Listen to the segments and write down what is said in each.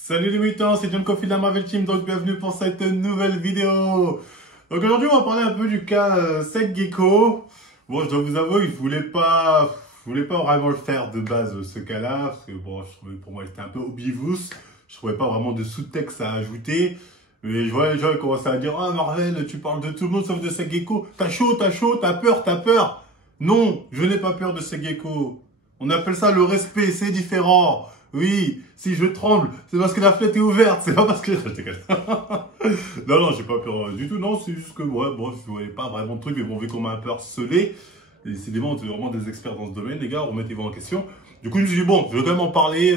Salut les mutants, c'est John Coffey de la Marvel Team, donc bienvenue pour cette nouvelle vidéo. Donc aujourd'hui on va parler un peu du cas Sek Gecko. Bon, je dois vous avouer, je voulais pas vraiment le faire de base ce cas-là, parce que bon, je trouvais pour moi c'était un peu obvious. Je trouvais pas vraiment de sous-texte à ajouter. Mais je vois les gens commencer à dire « Ah Marvel, tu parles de tout le monde sauf de Sek Gecko. T'as chaud, t'as peur. » Non, je n'ai pas peur de Sek Gecko. On appelle ça le respect, c'est différent. Oui, si je tremble, c'est parce que la fenêtre est ouverte, c'est pas parce que... Je déconne. Non, j'ai pas peur du tout, non, c'est juste que, ouais, bon, je voyais pas vraiment de truc, mais bon, vu qu'on m'a un peu harcelé, décidément, on est vraiment des experts dans ce domaine, les gars, remettez-vous en question. Du coup, je me suis dit, bon, je vais quand même en parler,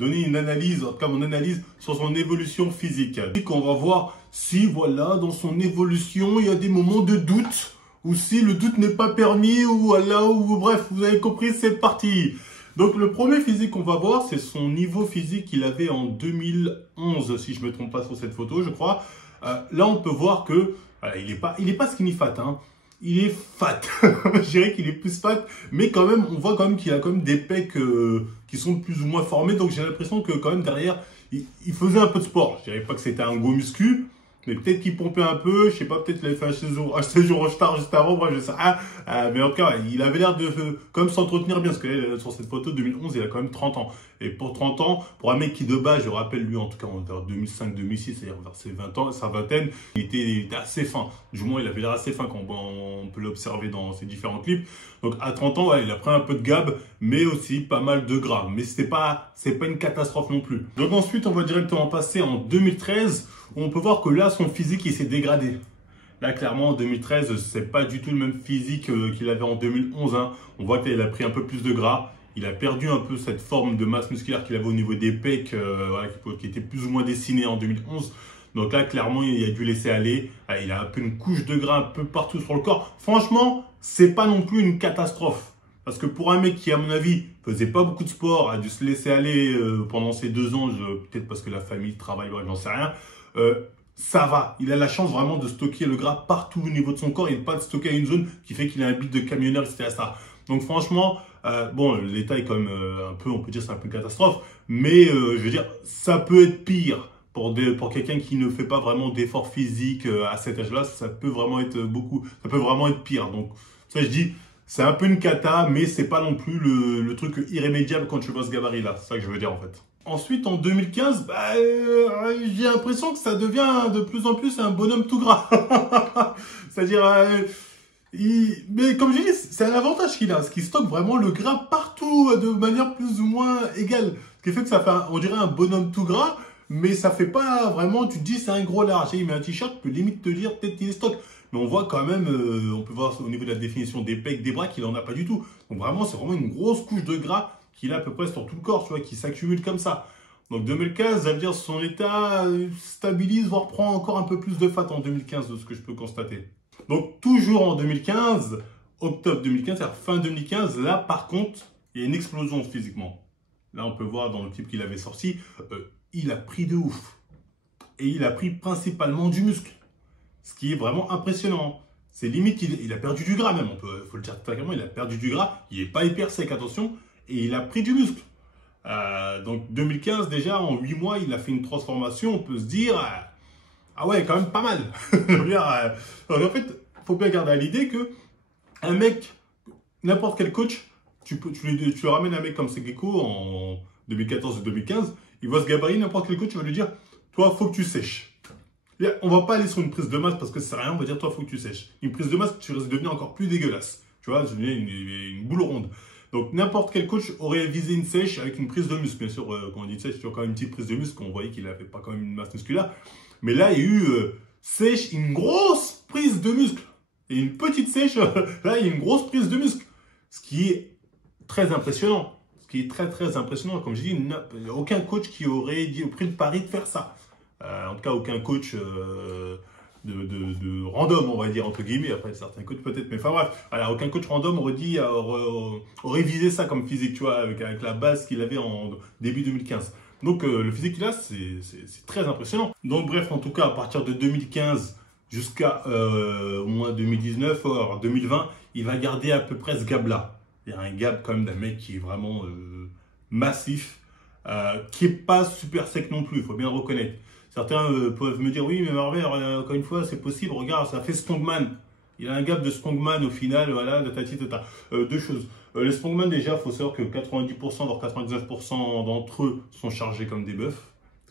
donner une analyse, en tout cas mon analyse sur son évolution physique. Et qu'on va voir si, voilà, dans son évolution, il y a des moments de doute, ou si le doute n'est pas permis, ou voilà, ou bref, vous avez compris, c'est parti. Donc le premier physique qu'on va voir, c'est son niveau physique qu'il avait en 2011, si je ne me trompe pas sur cette photo, je crois. Là, on peut voir que il est pas skinny fat, hein. Il est fat. Je dirais qu'il est plus fat, mais quand même, on voit quand même qu'il a quand même des pecs qui sont plus ou moins formés. Donc j'ai l'impression que quand même derrière, il faisait un peu de sport. Je dirais pas que c'était un gros muscu. Mais peut-être qu'il pompait un peu, je sais pas, peut-être qu'il avait fait un séjour au star juste avant, moi je sais pas. Mais en tout cas, il avait l'air de quand même s'entretenir bien, parce que là, sur cette photo de 2011, il a quand même 30 ans. Et pour 30 ans, pour un mec qui de base, je rappelle lui en tout cas vers 2005-2006, c'est-à-dire vers ses 20 ans, sa vingtaine, il était assez fin. Du moins, il avait l'air assez fin quand on peut l'observer dans ses différents clips. Donc à 30 ans, ouais, il a pris un peu de gab, mais aussi pas mal de gras. Mais c'est pas une catastrophe non plus. Donc ensuite, on va directement passer en 2013. On peut voir que là, son physique, il s'est dégradé. Là, clairement, en 2013, c'est pas du tout le même physique qu'il avait en 2011. Hein. On voit qu'il a pris un peu plus de gras. Il a perdu un peu cette forme de masse musculaire qu'il avait au niveau des pecs, voilà, qui était plus ou moins dessinée en 2011. Donc là, clairement, il a dû laisser aller. Il a un peu une couche de gras un peu partout sur le corps. Franchement, c'est pas non plus une catastrophe. Parce que pour un mec qui, à mon avis, faisait pas beaucoup de sport, a dû se laisser aller pendant ces 2 ans, peut-être parce que la famille, le travail, bref, j'en sais rien. Ça va, il a la chance vraiment de stocker le gras partout au niveau de son corps et pas de stocker à une zone qui fait qu'il a un bide de camionneur, etc. Donc franchement, bon, l'état est quand même un peu, on peut dire c'est un peu une catastrophe, mais je veux dire, ça peut être pire pour quelqu'un qui ne fait pas vraiment d'efforts physiques à cet âge-là, ça peut vraiment être pire. Donc ça je dis, c'est un peu une cata, mais c'est pas non plus le truc irrémédiable quand tu vois ce gabarit-là, c'est ça que je veux dire en fait. Ensuite, en 2015, j'ai l'impression que ça devient de plus en plus un bonhomme tout gras. C'est-à-dire, mais comme j'ai dit, c'est un avantage qu'il a, ce qui stocke vraiment le gras partout de manière plus ou moins égale. Ce qui fait que ça fait, on dirait un bonhomme tout gras, mais ça fait pas vraiment, tu te dis c'est un gros large. Il met un t-shirt, tu peux limite te dire peut-être qu'il est stock. Mais on voit quand même, on peut voir au niveau de la définition des pecs, des bras, qu'il en a pas du tout. Donc vraiment, c'est vraiment une grosse couche de gras qu'il a à peu près sur tout le corps, tu vois, qui s'accumule comme ça. Donc 2015, ça veut dire son état stabilise, voire prend encore un peu plus de fat en 2015, de ce que je peux constater. Donc toujours en 2015, octobre 2015, c'est-à-dire fin 2015, là par contre, il y a une explosion physiquement. Là on peut voir dans le clip qu'il avait sorti, il a pris de ouf. Et il a pris principalement du muscle. Ce qui est vraiment impressionnant. C'est limite, il a perdu du gras même, faut le dire très clairement, il a perdu du gras, il n'est pas hyper sec, attention, et il a pris du muscle. Donc 2015 déjà, en 8 mois, il a fait une transformation, on peut se dire, ah ouais, quand même pas mal. Donc en fait, il faut bien garder à l'idée que un mec, n'importe quel coach, tu le ramènes un mec comme Sek Gecko en 2014 ou 2015, il voit ce gabarit, n'importe quel coach va lui dire, toi, faut que tu sèches. On va pas aller sur une prise de masse parce que c'est rien, on va dire, toi, faut que tu sèches. Une prise de masse, tu risques de devenir encore plus dégueulasse. Tu vois, je devenir une boule ronde. Donc, n'importe quel coach aurait visé une sèche avec une prise de muscle. Bien sûr, quand on dit sèche, c'est quand même une petite prise de muscle, on voyait qu'il n'avait pas quand même une masse musculaire. Mais là, il y a eu sèche, une grosse prise de muscle. Et une petite sèche, là, il y a une grosse prise de muscle. Ce qui est très impressionnant. Ce qui est très, très impressionnant. Comme je dis, il n'y a aucun coach qui aurait pris le pari de faire ça. En tout cas, aucun coach de random, on va dire, entre guillemets. Après, certains coachs peut-être, mais enfin bref, voilà, aucun coach random aurait visé ça comme physique, tu vois, avec la base qu'il avait en début 2015. Donc, le physique qu'il a, c'est très impressionnant. Donc, bref, en tout cas, à partir de 2015 jusqu'à au moins 2019, voire 2020, il va garder à peu près ce gap-là. Il y a un gap quand même d'un mec qui est vraiment massif. qui est pas super sec non plus, il faut bien le reconnaître. Certains peuvent me dire, oui, mais Marvel, encore une fois, c'est possible, regarde, ça fait Strongman. Il a un gap de Strongman au final, voilà, tata. Deux choses. Les Strongman, déjà, il faut savoir que 90%, voire 99% d'entre eux sont chargés comme des buffs.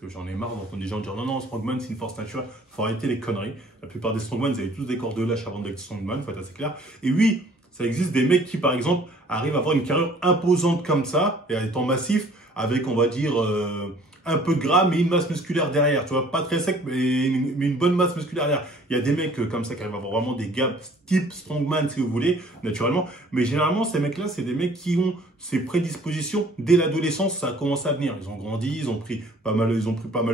J'en ai marre d'entendre des gens dire non, non, Strongman c'est une force naturelle, il faut arrêter les conneries. La plupart des Strongman, ils avaient tous des corps de lâche avant d'être Strongman, il faut être assez clair. Et oui, ça existe des mecs qui, par exemple, arrivent à avoir une carrure imposante comme ça, et étant massif, avec, on va dire, un peu de gras, mais une masse musculaire derrière. Tu vois, pas très sec, mais une bonne masse musculaire derrière. Il y a des mecs comme ça qui arrivent à avoir vraiment des gaps type Strongman, si vous voulez, naturellement. Mais généralement, ces mecs-là, c'est des mecs qui ont ces prédispositions dès l'adolescence. Ça a commencé à venir. Ils ont grandi, ils ont pris pas mal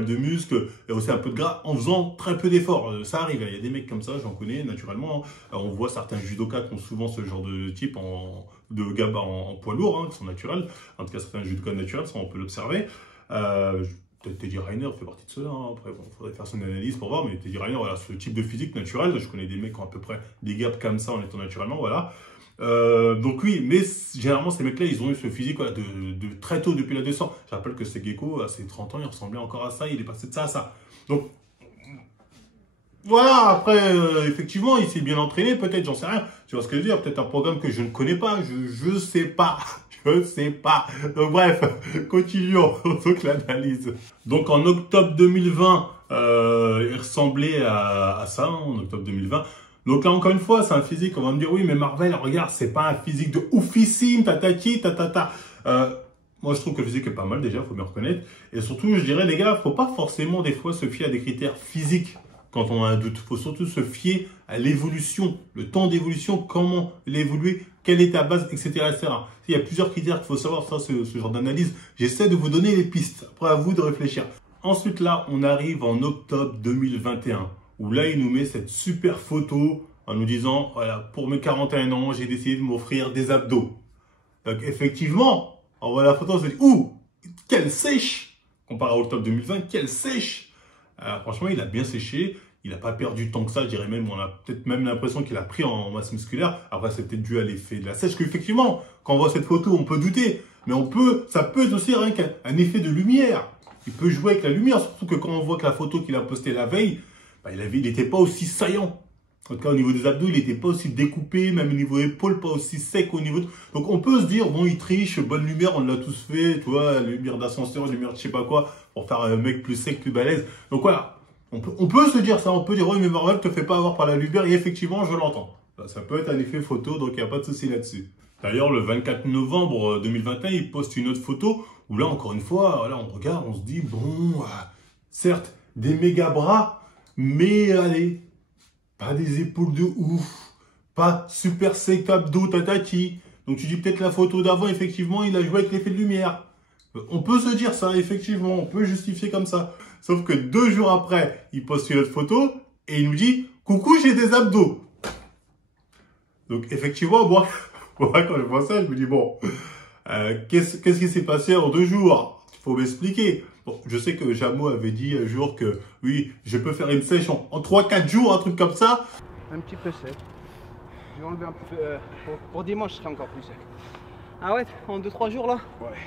de muscles, et aussi un peu de gras, en faisant très peu d'efforts. Ça arrive. Il y a des mecs comme ça, j'en connais, naturellement. On voit certains judokas qui ont souvent ce genre de type de gabarit en poids lourd, hein, qui sont naturels. En tout cas, certains judokas naturels, ça on peut l'observer. Peut-être Teddy Riner fait partie de ceux-là. Hein. Après, bon, il faudrait faire son analyse pour voir, mais Teddy Riner, voilà, ce type de physique naturel. Je connais des mecs qui ont à peu près des gaps comme ça en étant naturellement, voilà. Donc oui, mais généralement, ces mecs-là, ils ont eu ce physique voilà, de très tôt, depuis la 200. Je rappelle que Gecko, à ses 30 ans, il ressemblait encore à ça, il est passé de ça à ça. Donc, voilà, après, effectivement, il s'est bien entraîné, peut-être, j'en sais rien. Tu vois ce que je veux dire? Peut-être un programme que je ne connais pas, je sais pas. Je sais pas. Donc bref, continuons donc l'analyse. Donc en octobre 2020, il ressemblait à ça, hein, en octobre 2020. Donc là, encore une fois, c'est un physique, on va me dire, oui, mais Marvel, regarde, c'est pas un physique de oufissime, tatati, tatata. Moi, je trouve que le physique est pas mal déjà, faut bien reconnaître. Et surtout, je dirais, les gars, faut pas forcément des fois se fier à des critères physiques quand on a un doute. Il faut surtout se fier à l'évolution, le temps d'évolution, comment l'évoluer, quelle est ta base, etc., etc. Il y a plusieurs critères qu'il faut savoir faire ce genre d'analyse. J'essaie de vous donner les pistes. Après, à vous de réfléchir. Ensuite, là, on arrive en octobre 2021, où là, il nous met cette super photo en nous disant, voilà, pour mes 41 ans, j'ai décidé de m'offrir des abdos. Donc, effectivement, on voit la photo, on se dit, ouh, quelle sèche! Comparé à octobre 2020, quelle sèche! Franchement, il a bien séché. Il n'a pas perdu tant que ça, je dirais même, on a peut-être même l'impression qu'il a pris en masse musculaire. Après, c'est peut-être dû à l'effet de la sèche, qu'effectivement, quand on voit cette photo, on peut douter. Mais ça peut être aussi rien qu'un effet de lumière. Il peut jouer avec la lumière, surtout que quand on voit que la photo qu'il a postée la veille, bah, il n'était pas aussi saillant. En tout cas, au niveau des abdos, il n'était pas aussi découpé, même au niveau des épaules, pas aussi sec au niveau de... Donc, on peut se dire, bon, il triche, bonne lumière, on l'a tous fait, tu vois, lumière d'ascenseur, lumière de je sais pas quoi, pour faire un mec plus sec, plus balèze. Donc, voilà. On peut se dire ça, on peut dire, oui, mais Marvel te fait pas avoir par la lumière, et effectivement, je l'entends. Ça peut être un effet photo, donc il n'y a pas de souci là-dessus. D'ailleurs, le 24 novembre 2021, il poste une autre photo, où là, encore une fois, là, on regarde, on se dit, bon, certes, des méga bras, mais allez, pas des épaules de ouf, pas super sec abdos, tatati. Donc tu dis peut-être la photo d'avant, effectivement, il a joué avec l'effet de lumière. On peut se dire ça, effectivement, on peut justifier comme ça. Sauf que 2 jours après, il poste une autre photo et il nous dit « Coucou, j'ai des abdos ». Donc effectivement, moi, quand je vois ça, je me dis « Bon, qu'est-ce qui s'est passé en 2 jours ? Il faut m'expliquer ». Bon, je sais que Jamo avait dit un jour que oui, je peux faire une sèche en 3-4 jours, un truc comme ça. Un petit peu sec. Je vais enlever un peu. Pour dimanche, je serai encore plus sec. Ah ouais, en 2-3 jours là? Ouais.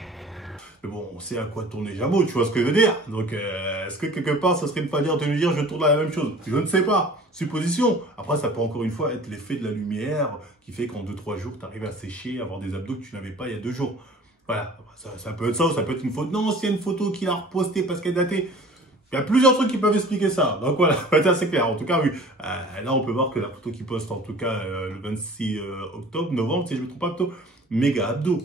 Mais bon, on sait à quoi tourner Jamo, tu vois ce que je veux dire. Donc, est-ce que quelque part, ça serait une manière de nous dire je tourne à la même chose? Je ne sais pas. Supposition. Après, ça peut encore une fois être l'effet de la lumière qui fait qu'en 2-3 jours, tu arrives à sécher, à avoir des abdos que tu n'avais pas il y a 2 jours. Voilà, ça peut être ça, ou ça peut être une photo, une ancienne photo qu'il a repostée parce qu'elle est datée. Il y a plusieurs trucs qui peuvent expliquer ça. Donc voilà, c'est clair. En tout cas, oui. Là, on peut voir que la photo qu'il poste, en tout cas, le 26 novembre, si je ne me trompe pas, plutôt, méga abdos.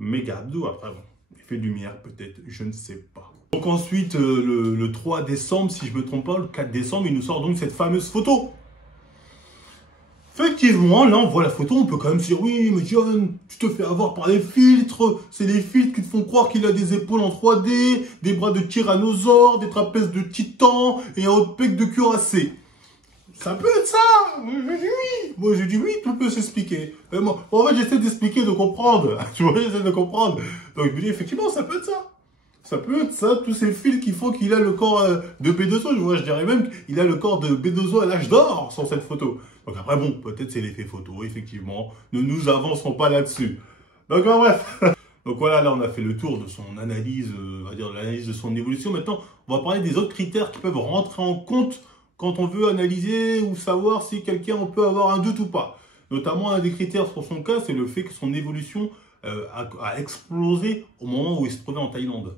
Méga abdos. Après, bon, effet de lumière, peut-être, je ne sais pas. Donc ensuite, le 3 décembre, si je ne me trompe pas, le 4 décembre, il nous sort donc cette fameuse photo. Effectivement, là, on voit la photo, on peut quand même se dire, oui, mais John, tu te fais avoir par les filtres. C'est les filtres qui te font croire qu'il a des épaules en 3D, des bras de tyrannosaure, des trapèzes de titan et un haut de pec de cuirassé. Ça peut être ça. Je dis oui. Moi, je dis oui, tout peut s'expliquer. Moi, en fait, j'essaie d'expliquer, de comprendre. Tu vois, j'essaie de comprendre. Donc, je me dis, effectivement, ça peut être ça. Ça peut être ça, tous ces fils qui font qu'il a le corps de B2O. Je dirais même qu'il a le corps de B2O à l'âge d'or sur cette photo. Donc après, bon, peut-être c'est l'effet photo, effectivement. Ne nous avançons pas là-dessus. Donc bref. Donc voilà, là on a fait le tour de son analyse, on va dire l'analyse de son évolution. Maintenant, on va parler des autres critères qui peuvent rentrer en compte quand on veut analyser ou savoir si quelqu'un on peut avoir un doute ou pas. Notamment, un des critères sur son cas, c'est le fait que son évolution a explosé au moment où il se trouvait en Thaïlande.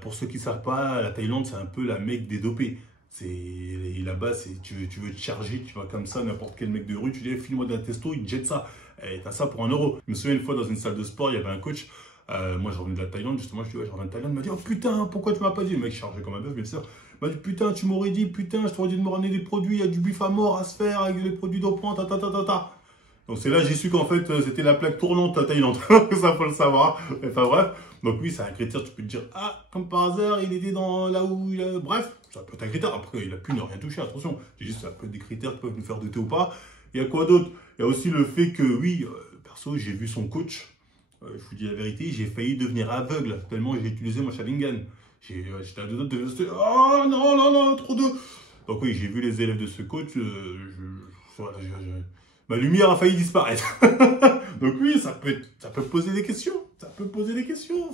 Pour ceux qui ne savent pas, la Thaïlande, c'est un peu la Mecque des dopés. Là-bas, tu veux te charger, tu vas comme ça, n'importe quel mec de rue, tu dis, file-moi de la testo, il te jette ça. Et t'as ça pour 1 euro. Je me souviens une fois dans une salle de sport, il y avait un coach. Moi, je revenais de la Thaïlande, justement, je dis, ouais, je reviens de Thaïlande. Il m'a dit, oh putain, pourquoi tu m'as pas dit? Le mec chargé comme un bœuf, bien sûr. Il m'a dit, putain, tu m'aurais dit, putain, je t'aurais dit de me ramener des produits, il y a du bif à mort à se faire avec des produits dopants, ta. Donc c'est là j'ai su qu'en fait c'était la plaque tournante à Thaïlande, ça faut le savoir. Enfin bref, donc oui c'est un critère, tu peux te dire ah comme par hasard il était dans là où il a... Bref, ça peut être un critère, après il a pu ne rien toucher, attention, c'est juste ça peut être des critères qui peuvent nous faire douter ou pas. Il y a quoi d'autre? Il y a aussi le fait que oui, perso j'ai vu son coach, je vous dis la vérité, j'ai failli devenir aveugle tellement j'ai utilisé mon Sharingan. J'étais à deux autres de... Oh non, trop de... Donc oui j'ai vu les élèves de ce coach, ma lumière a failli disparaître. Donc oui, ça peut poser des questions. Ça peut poser des questions.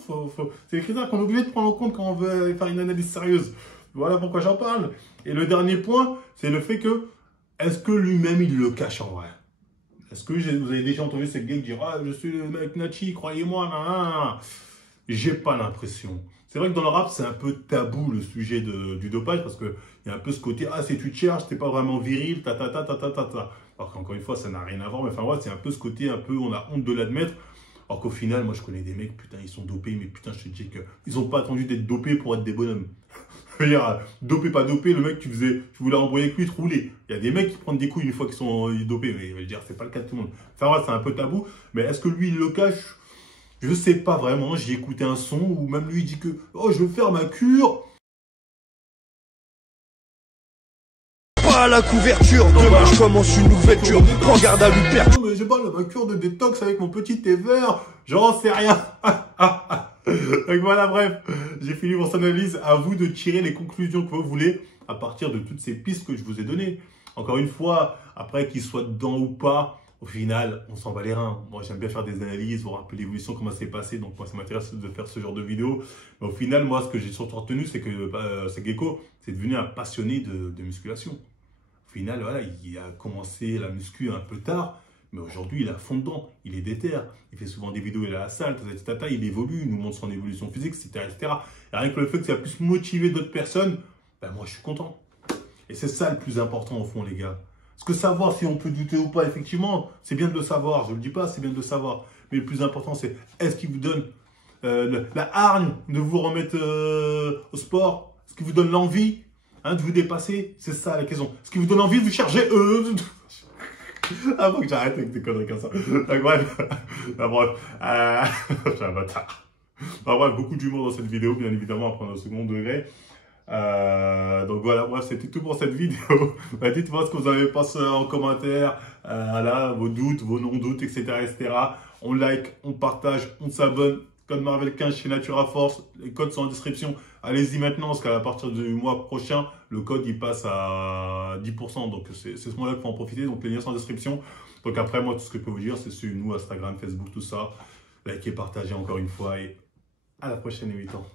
C'est des critères qu'on est obligé de prendre en compte quand on veut faire une analyse sérieuse. Voilà pourquoi j'en parle. Et le dernier point, c'est le fait que, est-ce que lui-même, il le cache en vrai? Est-ce que vous avez déjà entendu cette gars dire « Ah, je suis le mec Nachi, croyez-moi, ». J'ai pas l'impression. C'est vrai que dans le rap, c'est un peu tabou le sujet du dopage parce qu'il y a un peu ce côté « Ah, si tu te cherches, t'es pas vraiment viril, ta. » Alors qu'encore une fois, ça n'a rien à voir, mais enfin, ouais, c'est un peu ce côté, on a honte de l'admettre. Alors qu'au final, moi, je connais des mecs, putain, ils sont dopés, mais putain, je te dis qu'ils n'ont pas attendu d'être dopés pour être des bonhommes. Je veux dire, dopé, pas dopé, le mec, tu voulais envoyer avec lui, te rouler. Il y a des mecs qui prennent des couilles une fois qu'ils sont dopés, mais je veux dire, c'est pas le cas de tout le monde. Enfin, ouais, c'est un peu tabou, mais est-ce que lui, il le cache? Je sais pas vraiment. J'ai écouté un son où même lui, il dit que, oh, je veux faire ma cure. À la couverture, demain je commence une nouvelle cure. Prends garde à lui perdre. Non mais j'ai pas ma cure de détox avec mon petit thé vert, j'en sais rien. Donc voilà, bref, j'ai fini mon analyse. À vous de tirer les conclusions que vous voulez à partir de toutes ces pistes que je vous ai données. Encore une fois, après qu'il soit dedans ou pas, au final, on s'en bat les reins. Moi, j'aime bien faire des analyses, voir un peu l'évolution, comment c'est passé. Donc moi, ça m'intéresse de faire ce genre de vidéo. Mais au final, moi, ce que j'ai surtout retenu, c'est que Gecko, c'est devenu un passionné de musculation. Au final, voilà, il a commencé la muscu un peu tard, mais aujourd'hui, il est à fond dedans, il est déter. Il fait souvent des vidéos, il est à la salle, il évolue, il nous montre son évolution physique, etc. Et rien que le fait que ça puisse motiver d'autres personnes, ben moi, je suis content. Et c'est ça le plus important au fond, les gars. Parce que savoir si on peut douter ou pas, effectivement, c'est bien de le savoir. Je ne le dis pas, c'est bien de le savoir. Mais le plus important, c'est est-ce qu'il vous donne la hargne de vous remettre au sport? Est-ce qu'il vous donne l'envie de vous dépasser? C'est ça la question. Est-ce qui vous donne envie de vous charger Avant que j'arrête avec des conneries comme ça. Donc, bref. Je suis un bâtard. Bref, beaucoup d'humour dans cette vidéo, bien évidemment, à prendre au second degré. Donc voilà, bref, c'était tout pour cette vidéo. Dites-moi ce que vous avez pensé en commentaire. Voilà, vos doutes, vos non-doutes, etc. On like, on partage, on s'abonne. Code Marvel 15 chez Natura Force, les codes sont en description. Allez-y maintenant parce qu'à partir du mois prochain, le code il passe à 10%. Donc c'est ce moment-là qu'il faut en profiter. Donc les liens sont en description. Donc après, moi, tout ce que je peux vous dire, c'est suivez nous, Instagram, Facebook, tout ça. Likez, partagez encore une fois et à la prochaine, 8 ans.